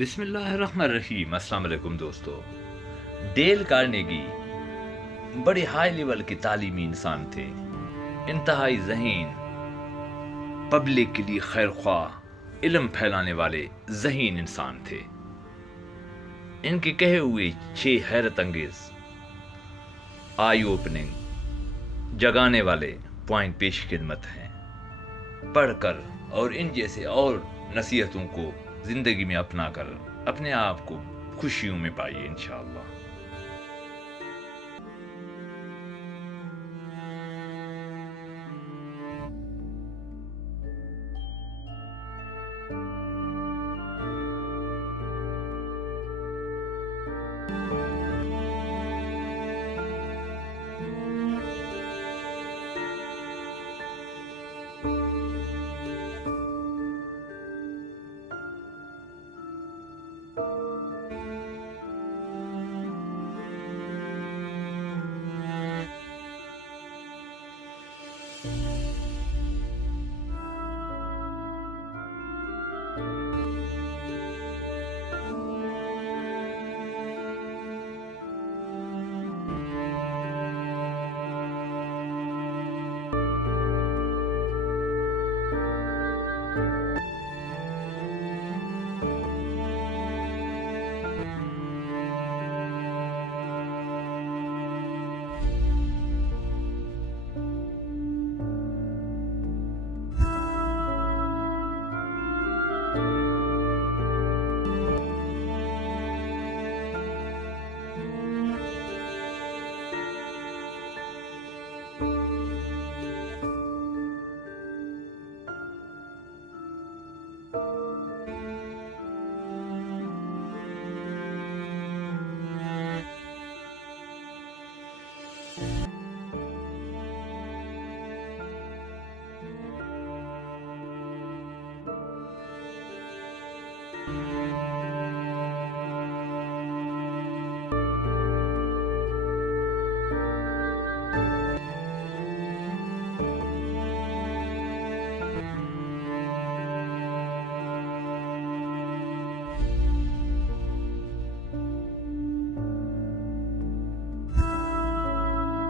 बिस्मिल्लाहिर्रहमानिर्रहीम। अस्सलाम वालेकुम दोस्तों। डेल कार्नेगी बड़े हाई लेवल के तालीमी इंसान थे, इंतहाई ज़हीन, पब्लिक के लिए खैर ख्वाह, इल्म फैलाने वाले ज़हीन इंसान थे। इनके कहे हुए 6 हैरत अंगेज, आई ओपनिंग, जगाने वाले पॉइंट पेश खिदमत हैं। पढ़कर और इन जैसे और नसीहतों को ज़िंदगी में अपना कर अपने आप को खुशियों में पाइए इंशाअल्लाह।